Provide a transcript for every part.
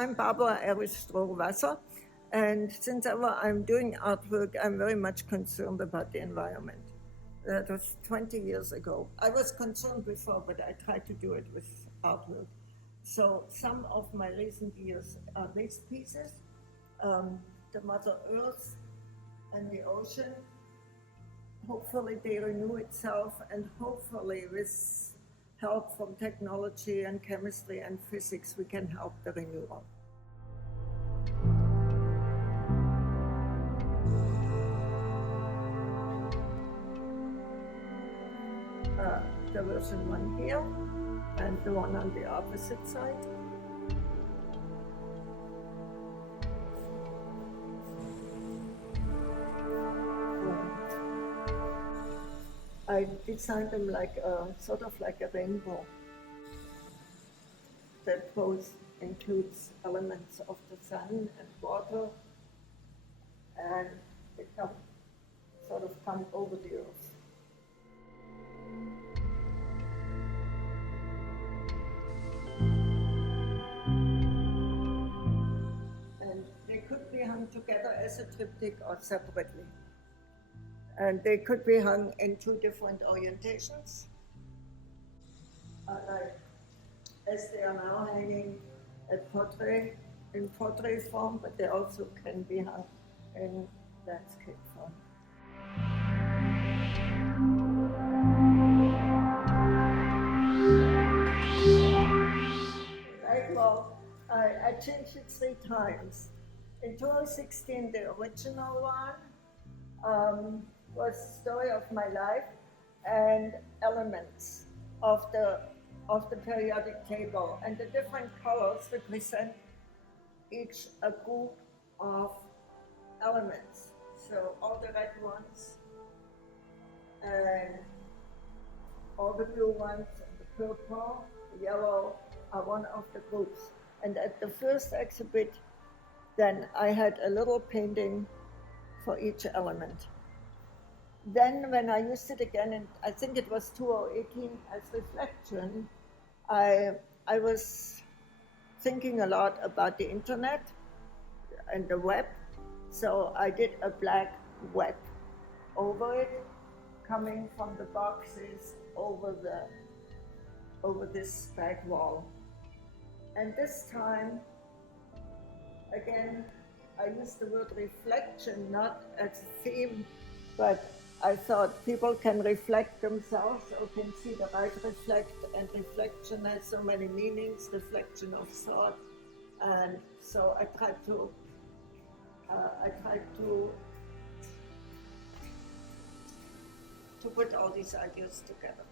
I'm Barbara Ariss-Stroh-Wasser, and since ever I'm doing artwork, I'm very much concerned about the environment. That was 20 years ago. I was concerned before, but I tried to do it with artwork. So some of my recent years are these pieces, the Mother Earth and the ocean. Hopefully they renew itself, and hopefully with help from technology and chemistry and physics, we can help the renewal. The version one here and the one on the opposite side. I designed them like sort of like a rainbow that both includes elements of the sun and water, and they sort of come over the earth. And they could be hung together as a triptych or separately. And they could be hung in two different orientations, like as they are now hanging in portrait form, but they also can be hung in landscape form. Right, well, I changed it 3 times. In 2016, the original one was Story of My Life and Elements of the periodic table, and the different colors represent each a group of elements. So all the red ones and all the blue ones and the purple, the yellow are one of the groups. And at the first exhibit, then I had a little painting for each element. Then when I used it again, and I think it was 2018 as reflection, I was thinking a lot about the internet and the web. So I did a black web over it, coming from the boxes over this back wall. And this time, again, I used the word reflection not as a theme, but I thought people can reflect themselves or can see the right reflect, and reflection has so many meanings, reflection of thought. And so I tried to put all these ideas together.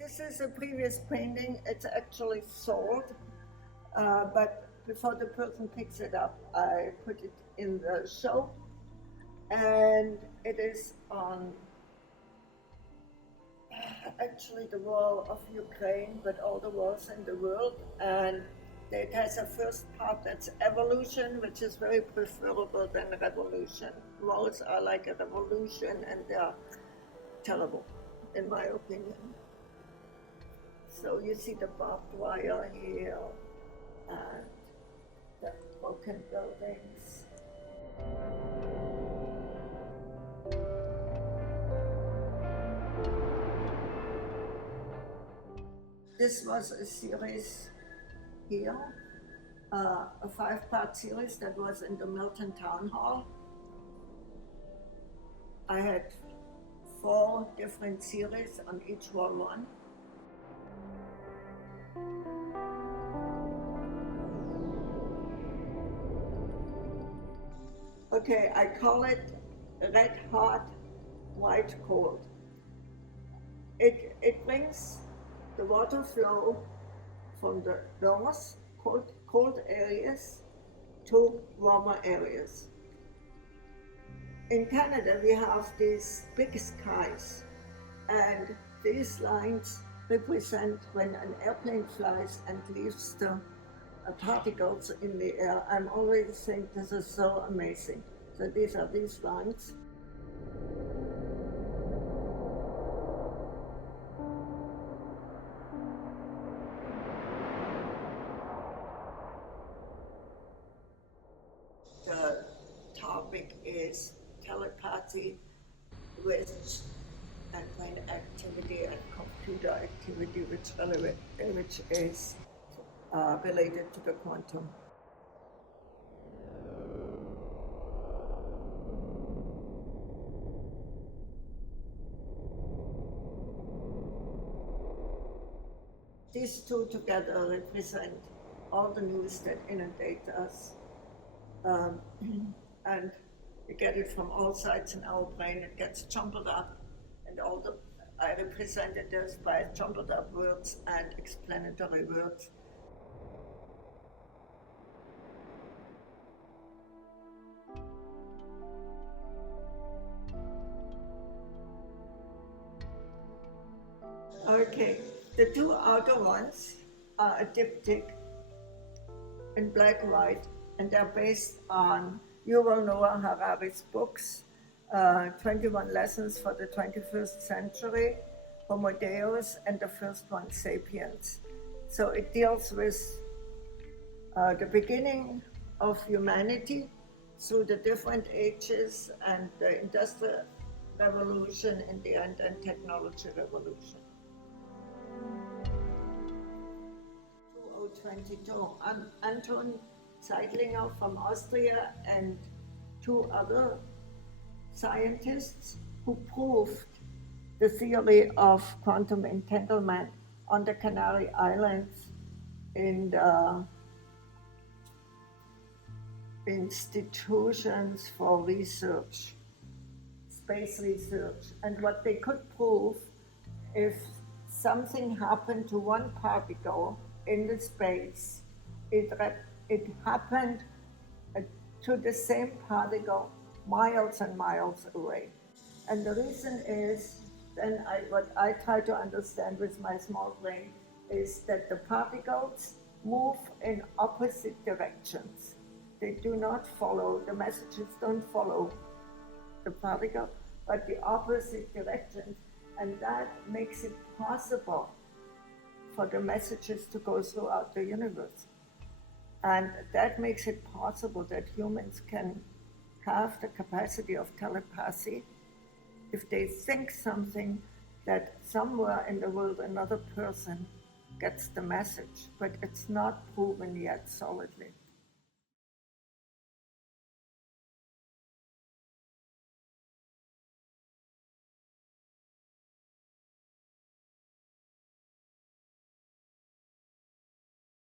This is a previous painting. It's actually sold, but before the person picks it up, I put it in the show, and it is on actually the wall of Ukraine, but all the walls in the world. And it has a first part that's evolution, which is very preferable than revolution. Walls are like a revolution, and they are terrible, in my opinion. So you see the barbed wire here and the broken buildings. This was a series here, a 5-part series that was in the Milton Town Hall. I had 4 different series on each wall one. Okay, I call it red hot, white cold. It brings the water flow from the north, cold areas, to warmer areas. In Canada, we have these big skies, and these lines represent when an airplane flies and leaves the particles in the air. I'm always saying this is so amazing. So these are these lines. The topic is telepathy, which and brain activity and computer activity, which is related to the quantum. These two together represent all the news that inundate us. And we get it from all sides in our brain. It gets jumbled up, and I represented this by jumbled up words and explanatory words. Okay, the two outer ones are a diptych in black and white, and they're based on Yuval Noah Harari's books, 21 Lessons for the 21st Century, Homo Deus, and the first one, Sapiens. So it deals with the beginning of humanity through the different ages and the Industrial Revolution in the end and Technology Revolution. 2022, Anton Zeitlinger from Austria and two other scientists who proved the theory of quantum entanglement on the Canary Islands in the institutions for research, space research. And what they could prove, if something happened to one particle in the space, it happened to the same particle miles and miles away. And the reason is, then what I try to understand with my small brain is that the particles move in opposite directions. They do not follow, the messages don't follow the particle, but the opposite directions, and that makes it possible for the messages to go throughout the universe. And that makes it possible that humans can have the capacity of telepathy if they think something, that somewhere in the world another person gets the message, but it's not proven yet solidly.